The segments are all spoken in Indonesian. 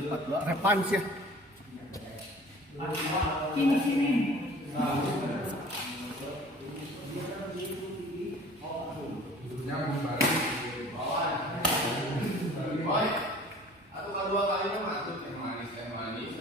42 Revans ya. Sini. Atau kedua kalinya masuk yang manis.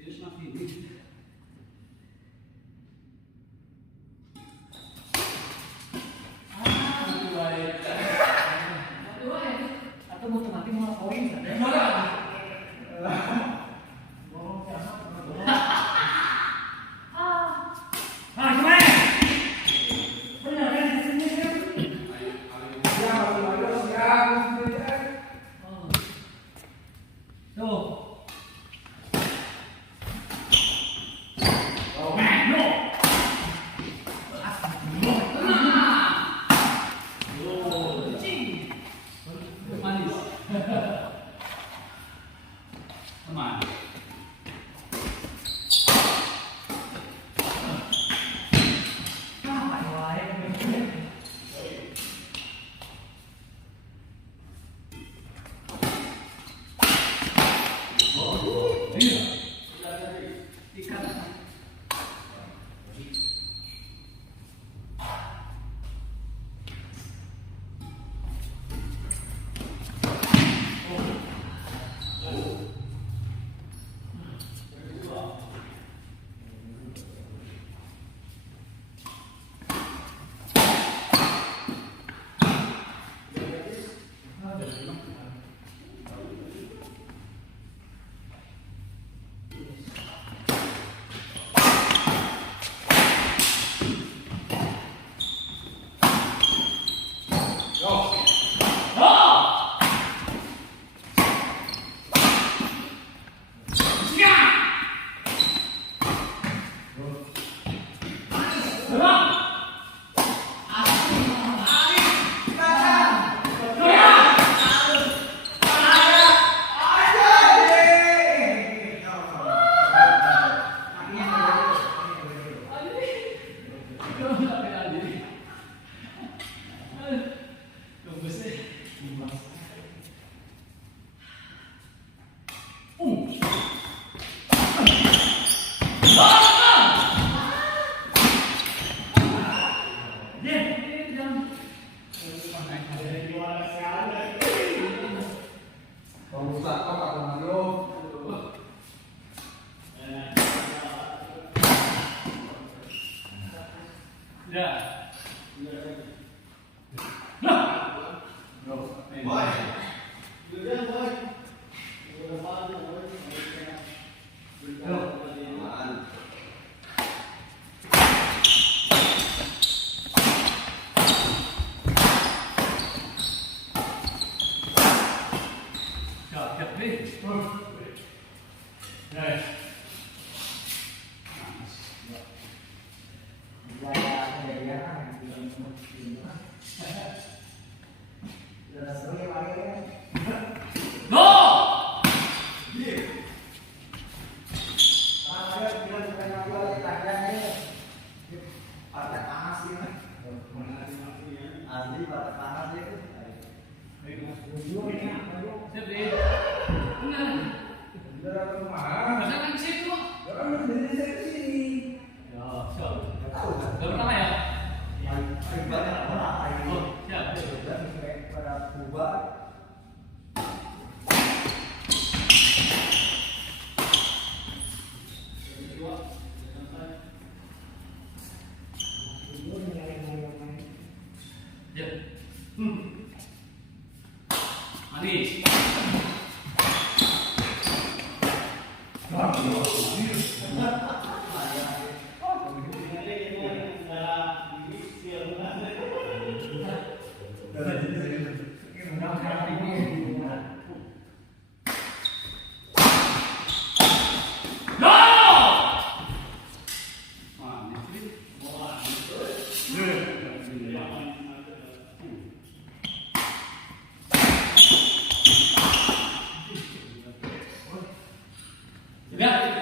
Serius na feeling. Atau mau mati mau poin? Teman. Manis. Lihat.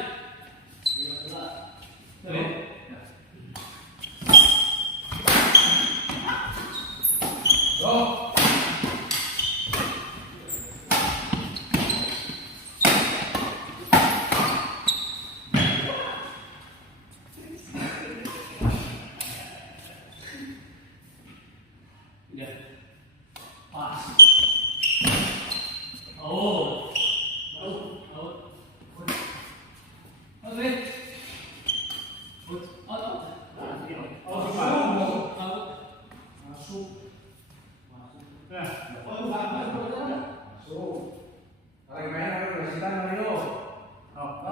Oke. Masuk. Nah, Masuk. Kalau main harus bersitan dulu. Oh.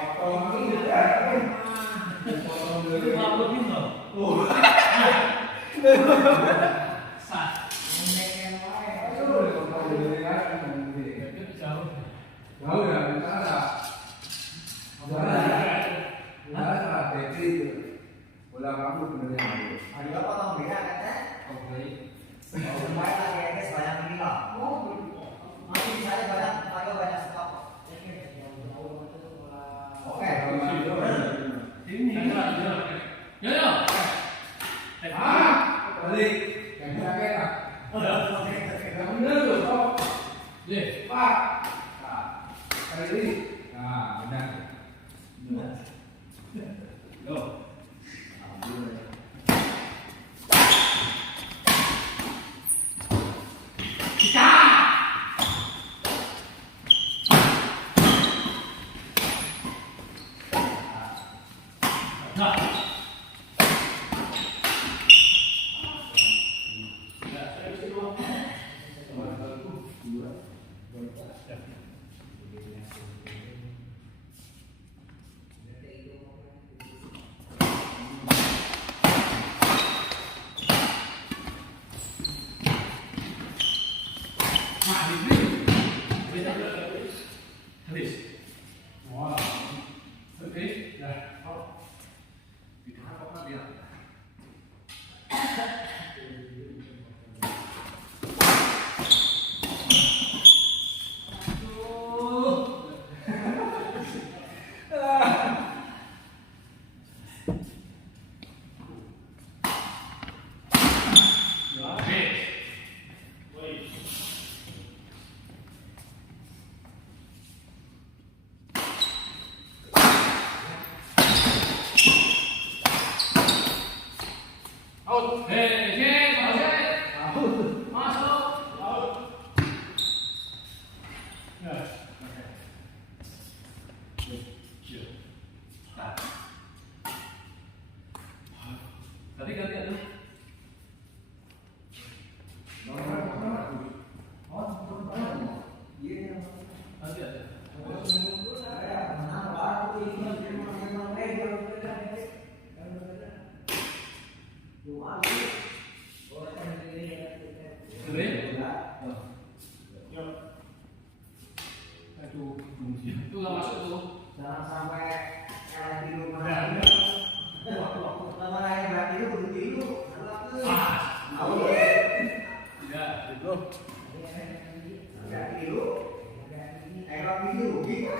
Potong ini ya. Potong dulu. Aduh, potong dulu ya. Jauh ya, entar. Udah, Betty itu. Bola kamu benernya. Ada apa tau beda kan? Kemarin lagi ada sebanyak ini loh. Masih saya banyak stok. Oke. Balik. Yang enak. Yang bener tuh, Pak. Pak. Kali ini. Nah, benar. Itu nggak masuk tuh. Jangan sampai kayak di rumah. Lama lagi berarti itu belum tidur. Ya, Itu. Enggak tidur. Kalau tidur gitu.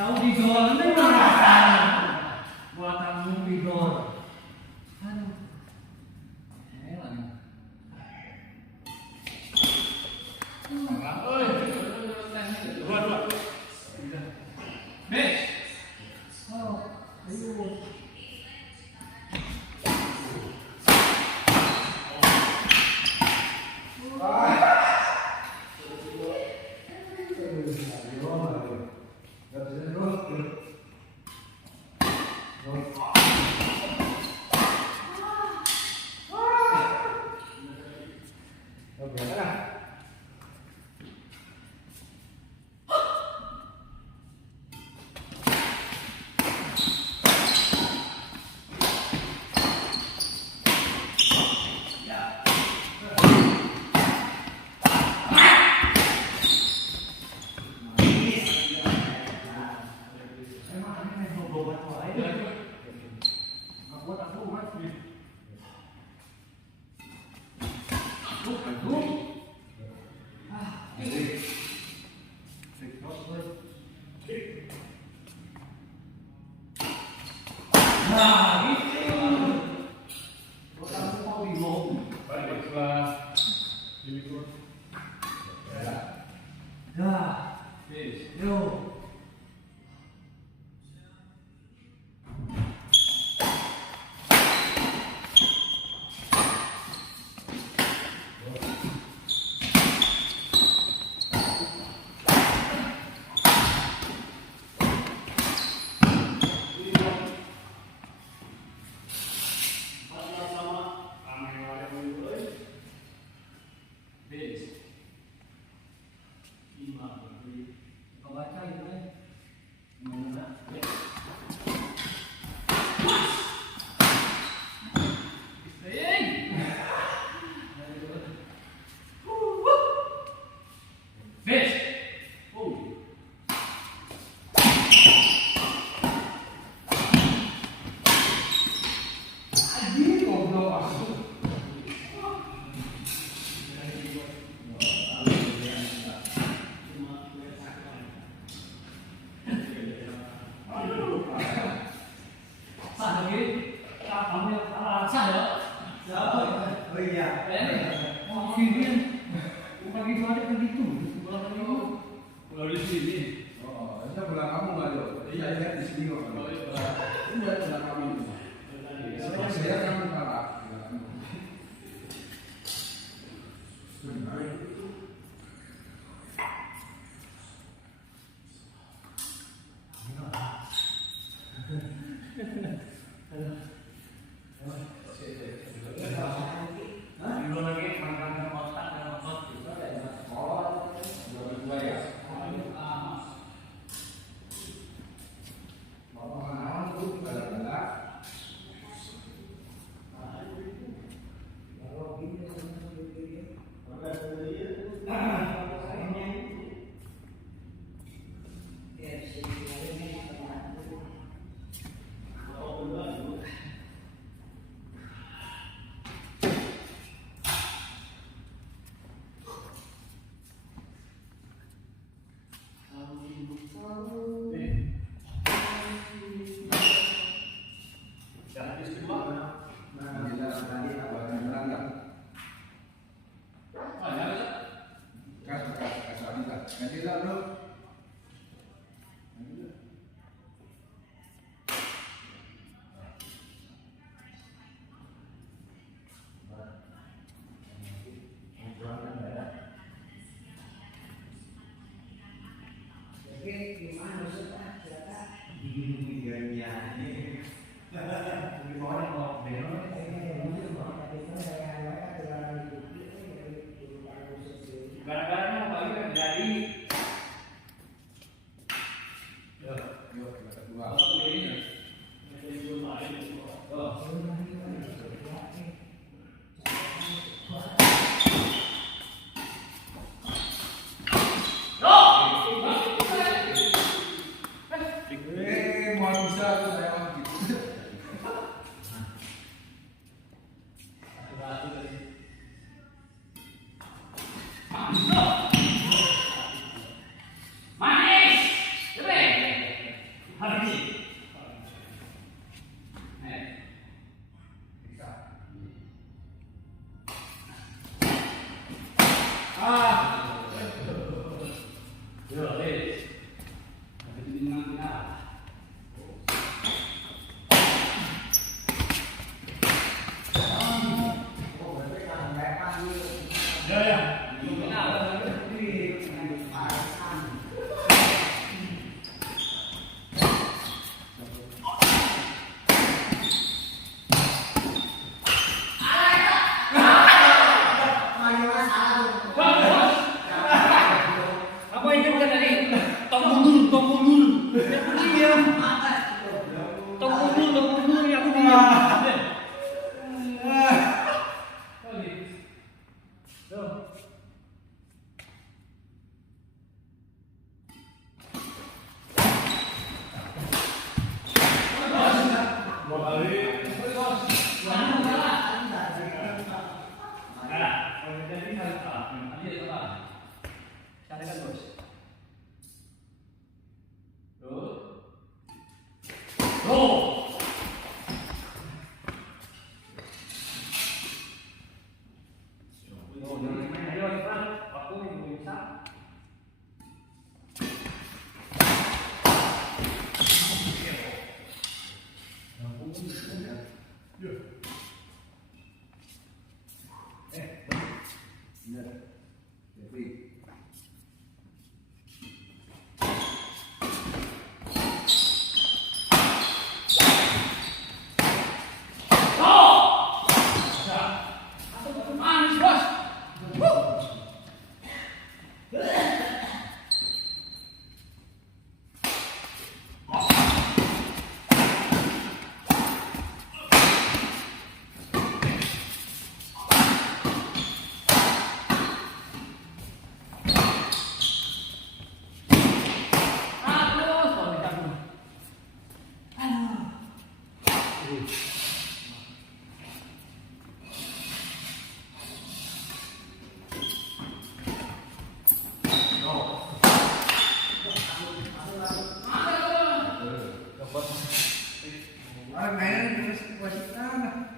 Tahu di gol ini mana? Buatanmu di gol. Aduh. Dua. Match. Oh, ayo. Nah, itu. Kamu mau bingung? Baiklah. Ini tuh. Dah. Yo. Kau baca itu kan? Mana? Fish. Oh. Ini goblok aku. Sah lagi. Kamu yang salah. Sah ya? Oh iya. Oh, sini. Bukan gitu aja kan gitu. Kalau di sini. Oh, itu bulan kamu nggak Jo? Iya, lihat di sini kok. Ini bulan kamu itu. Soalnya saya kamu kalah. Dulu lagi makan otak dan otot gitu. Oh, 22 ya. Bapak kenalan tuh gala-gala. Jadi gimana maksudnya? Siapa? Videonya. mau bisa tuh saya mah gitu. Manis, cepat. Habis. Yo, Tapi ini nanti Oh, berarti kan lepas dulu. Ya. Apa itu bukan tadi? Tong mundur. Yang aku diam. Tong mundur yang aku diam. Orang mainan terus wasit tanah.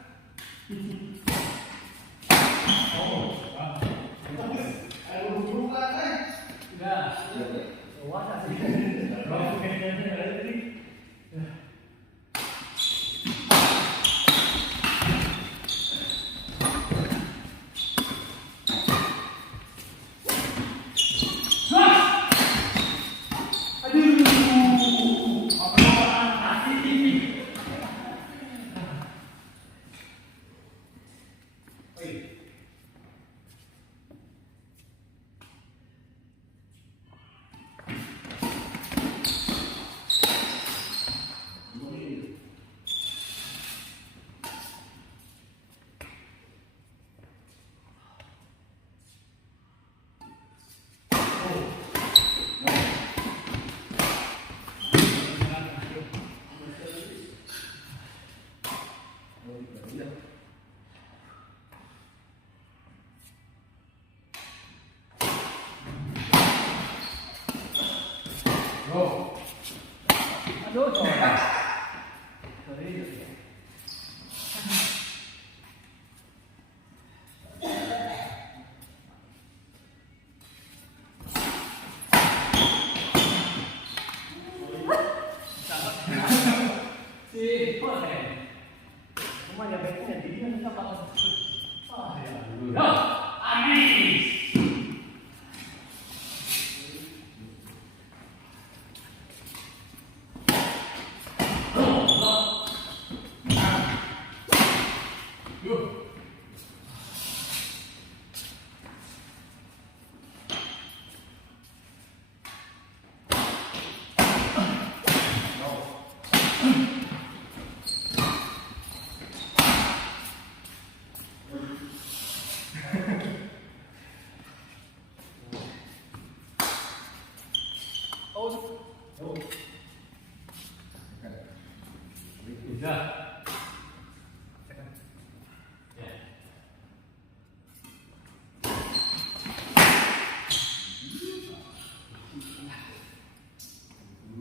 Sudah.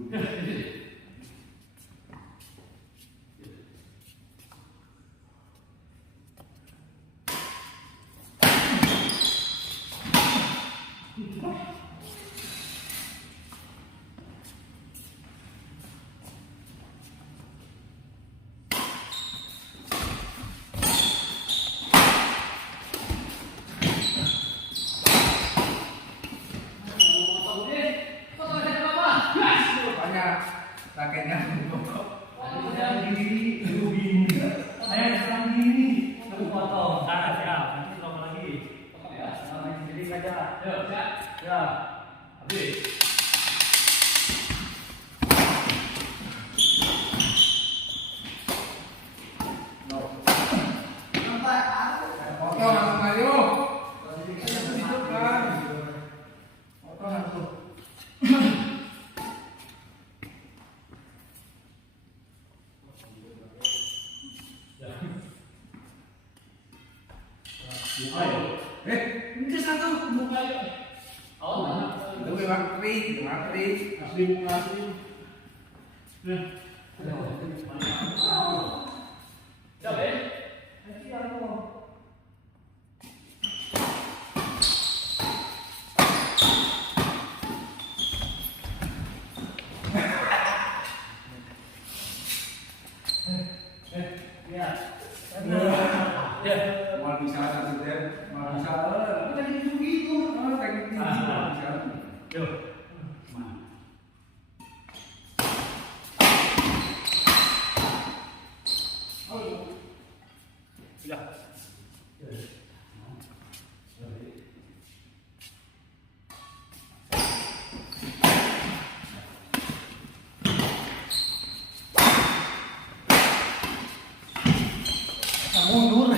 Ya. Banyak raketnya. Foto langsung ayo. Hidupkan. Foto langsung. Ini satu muka ayo. Itu ngantri. Asli muka asli. Siapa ya? Mal bisa satu dan mal bisa. Tapi tadi begitu. Teknik ini bisa. Yo. Sudah. Mundur.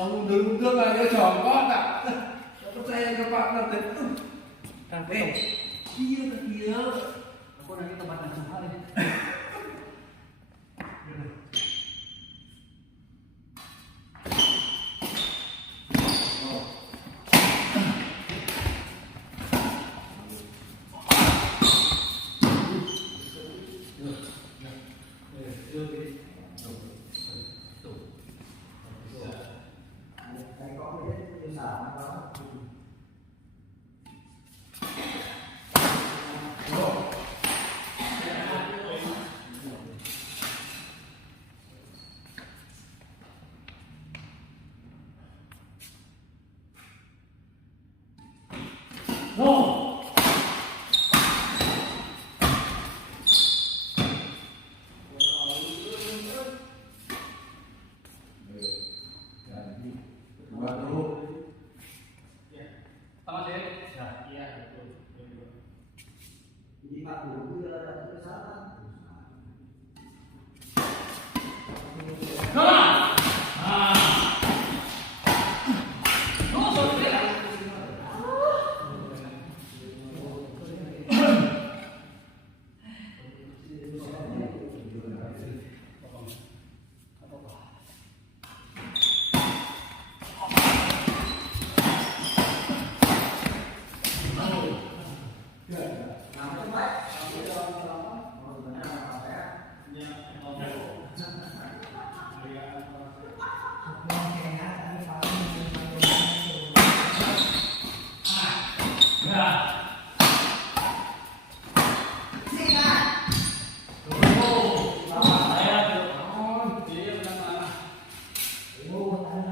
Kamu mundur aja jongkok tak. Percaya ke partner deh. Iya. Aku nanti tempat langsung hari. Cái có cái yêu sở nó có. Buat dulu. Sama sih. Ya, iya betul. Jadi Pak Guru itu ada kesalahan.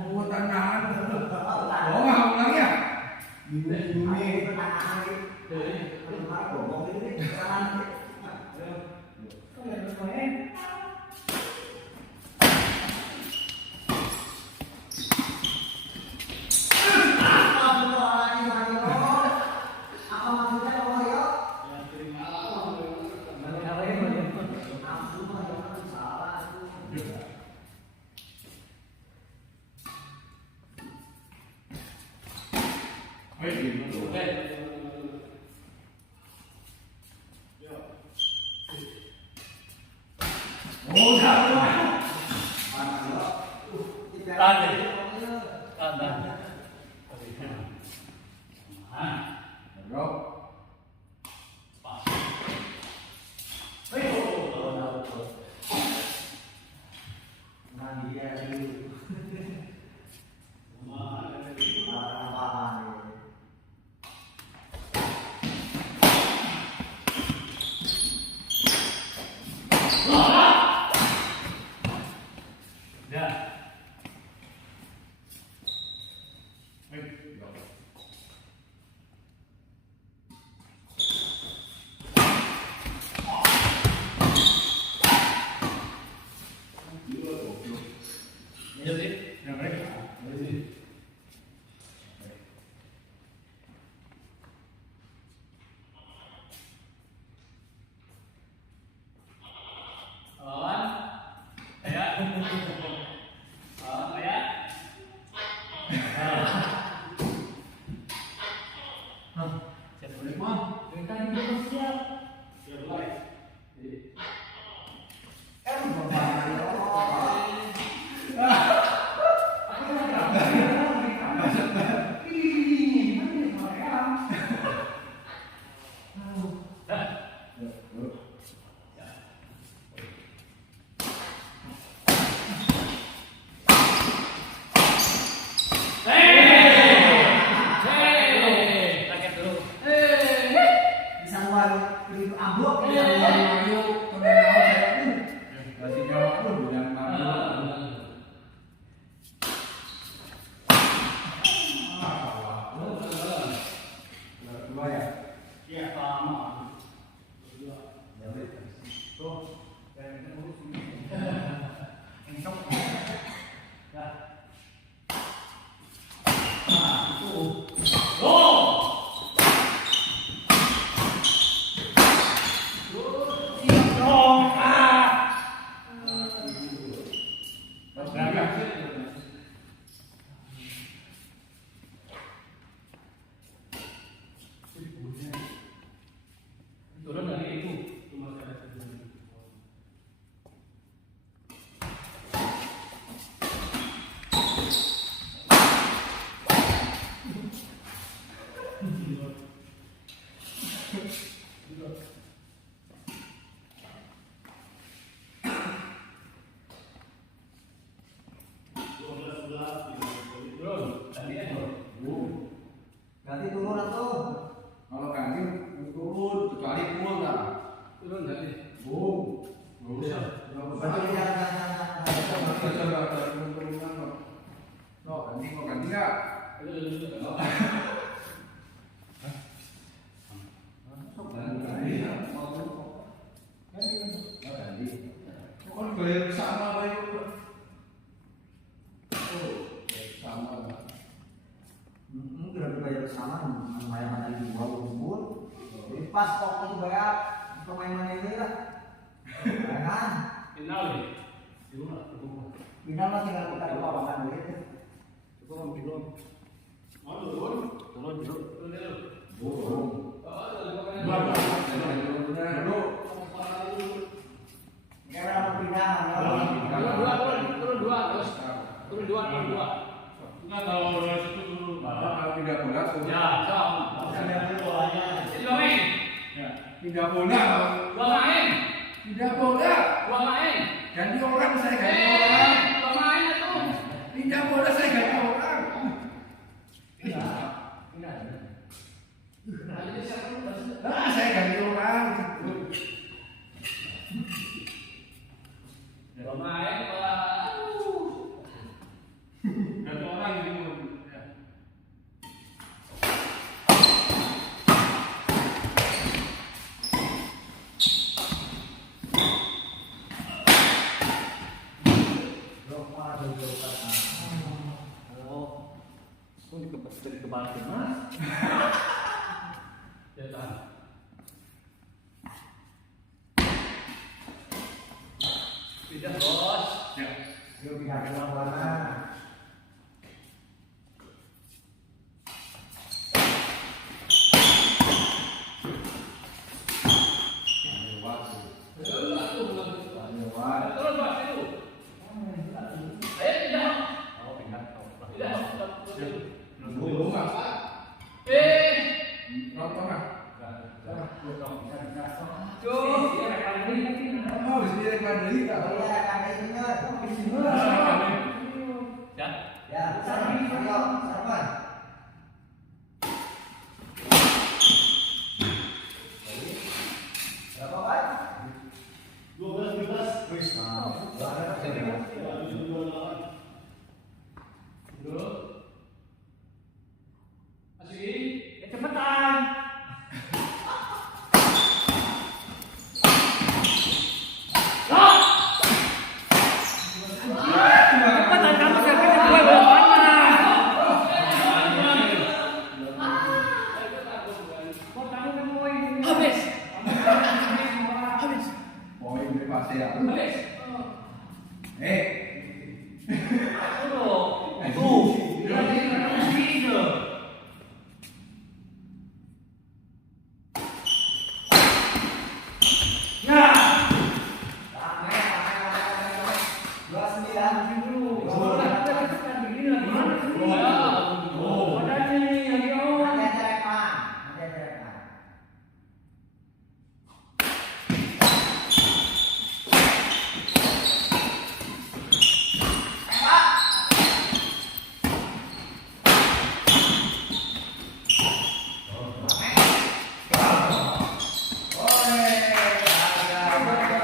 Buat tangan. Oh, mau lagi ya? Ini. Kemarin bohong ini kesalahan. Kok nggak ada main? Ganti turun atau? Kalau ganti turun, kecuali turun lah. Turun ganti. Boom. Nggak usah. Betul ya. Turunan kok. No, ganti mau ganti nggak? Kon bayar sama bayar. Oh, sama. Mungkin lebih bayar bersama, lumayan ada di bawah umur. Jadi pas kok itu bayar pemain ini lah. Ya kan? Final nih. Final mah tinggal kita doa makan duit. Turun. Turun dulu. Bohong. Karena mau pindah. Turun dua. Enggak kalau dari situ turun. Kalau pindah bola, Ya, sama. Jadi dua main. pindah bola, pindah bola. Dua main. Ganti orang, saya ganti orang. Dua main itu. Pindah bola, saya ganti orang. Saya ganti orang. Dua main, ganti orang gitu. mati mas. Ya tahan. Tidak bos. Ya. Yuk pindah ke warna. Terus Pak, itu. Ayo pindah. Oh, pindah. Pindah. Belum nggak? Nggak pernah. Oh, di sini rekan dari nggak? Oh iya, kakak ini benar. Ya. Ya, ayo, sarapan. Berapa kan? 12. Wis, Cepetan. Cepetan kamu sakit gue bawa mana? Habis. Habis. Poin bebas ya. Habis. Tuh. Ya. 29. Nanti ada rekam.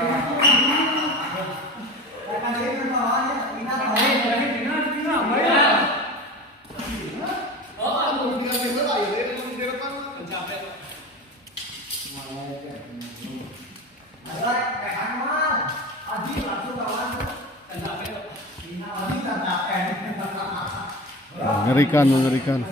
Rekan ini bermawannya, kita mau. Ada rekan mal. Adi langsung kawan. Adi tak capek. Mengerikan, mengerikan.